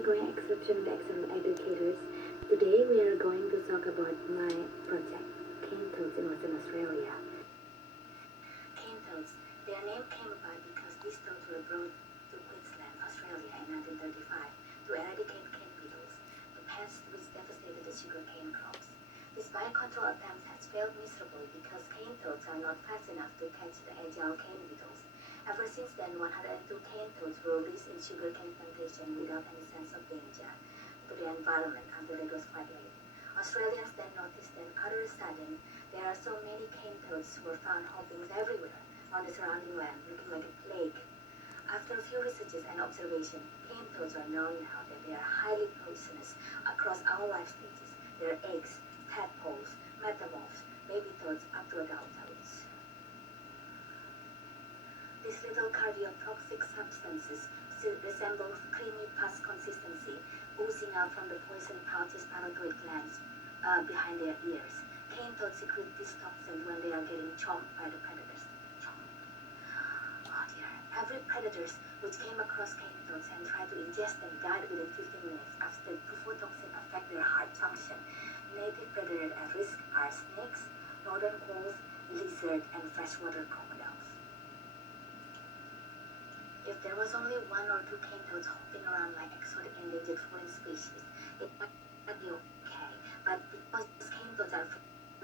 growing exception to excellent educators. Today we are going to talk about my project, CaneToads in Western Australia. CaneToads, their name came about because these toads were brought to Queensland, Australia in 1935 to eradicate cane beetles, the pest which devastated the sugarcane crops. This biocontrol attempt has failed miserably because CaneToads are not fast enough to catch the agile cane beetles. Ever since then, 102 CaneToads were released in sugarcane plantation without any sense of danger to the environment until it was quite late. Australians then noticed that all of a sudden, there are so many CaneToads were found hopping everywhere on the surrounding land, looking like a plague. After a few researches and observation, CaneToads are known now that they are highly poisonous across all life stages. Their eggs, tadpoles, metamorphs, baby toads up to adult toads. These little cardiotoxic substances resemble creamy pus consistency, oozing out from the poison pouches parotid glands behind their ears. CaneToads secrete these toxins when they are getting chomped by the predators. Oh dear. Every predators which came across CaneToads and tried to ingest them died within 15 minutes after the bufotoxin affect their heart function. Native predators at risk are snakes, northern quolls, lizard, and freshwater crocodiles. If there was only one or two CaneToads hopping around like exotic endangered foreign species, it might be okay. But because CaneToads are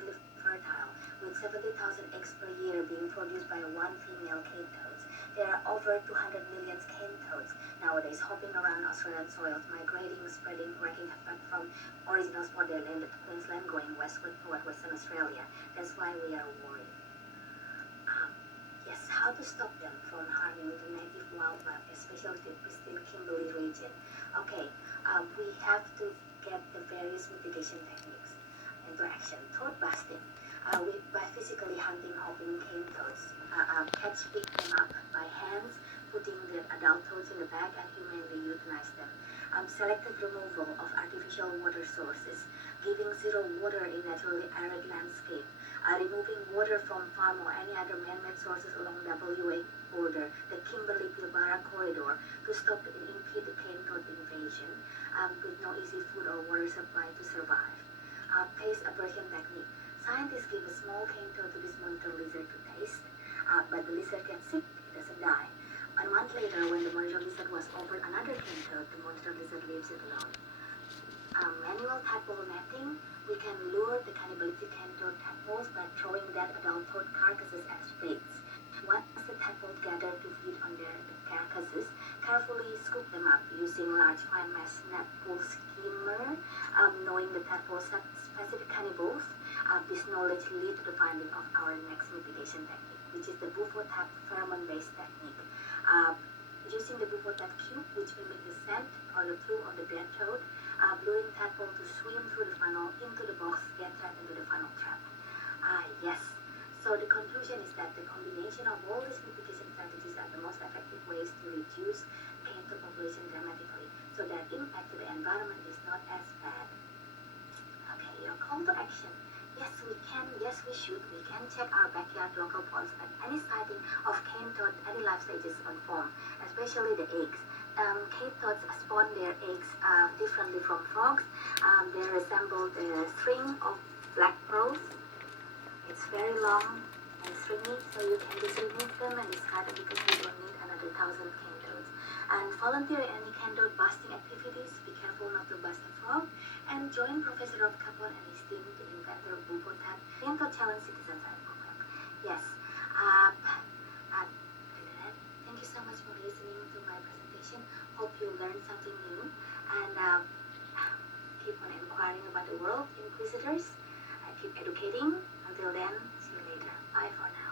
really fertile, with 70,000 eggs per year being produced by one female CaneToads, there are over 200 million CaneToads nowadays hopping around Australian soils, migrating, spreading, wreaking havoc from original spot they landed to Queensland, going westward toward Western Australia. That's why we are worried. Yes, how to stop them from harming the native wildlife, especially the pristine Kimberley region. Okay, we have to get the various mitigation techniques into action. Toad busting. By physically hunting hopping CaneToads, pick them up by hands, putting the adult toads in the bag and humanely euthanize them. Selective removal of artificial water sources, giving zero water in naturally arid landscape, removing water from farm or any other man-made sources along the WA border, the Kimberley-Pilbara corridor, to stop and impede the CaneToad invasion, with no easy food or water supply to survive. Taste aversion technique. Scientists give a small CaneToad to this monitor lizard to taste, but the lizard gets sick, it doesn't die. A month later, when the monitor lizard was offered another CaneToad, the monitor lizard leaves it alone. Manual tadpole netting. We can lure the cannibalistic CaneToad tadpoles by throwing dead adult toad carcasses as baits. Once the tadpoles gather to feed on their carcasses, carefully scoop them up using large fine mesh net pool skimmer. Knowing the tadpoles are specific cannibals, this knowledge leads to the finding of our next mitigation technique, which is the bufo-tap pheromone-based technique. Using the bufo-tap cube, which mimics the scent or the flu of the dead toad, luring tadpole to swim through the funnel into the box, get trapped into the funnel trap. Yes. So the conclusion is that the combination of all these mitigation strategies are the most effective ways to reduce CaneToad population dramatically, so that impact to the environment is not as bad. Okay, your call to action. Yes, we can. Yes, we should. We can check our backyard local ponds at any sighting of CaneToad, any life stages on form, especially the eggs. CaneToads spawn their eggs differently from frogs. They resemble the string of black pearls. It's very long and stringy, so you can just remove them and discard them because you don't need another 1,000 CaneToads. And volunteer any CaneToad busting activities. Be careful not to bust a frog. And join Professor Rob Capone and his team, the inventor of bufo-tap CaneToad Challenge Citizen Science Program. Yes. Thank you so much for listening to my presentation. Hope you learned something new. And keep on inquiring about the world, inquisitors. Keep educating. Until then, see you later. Bye for now.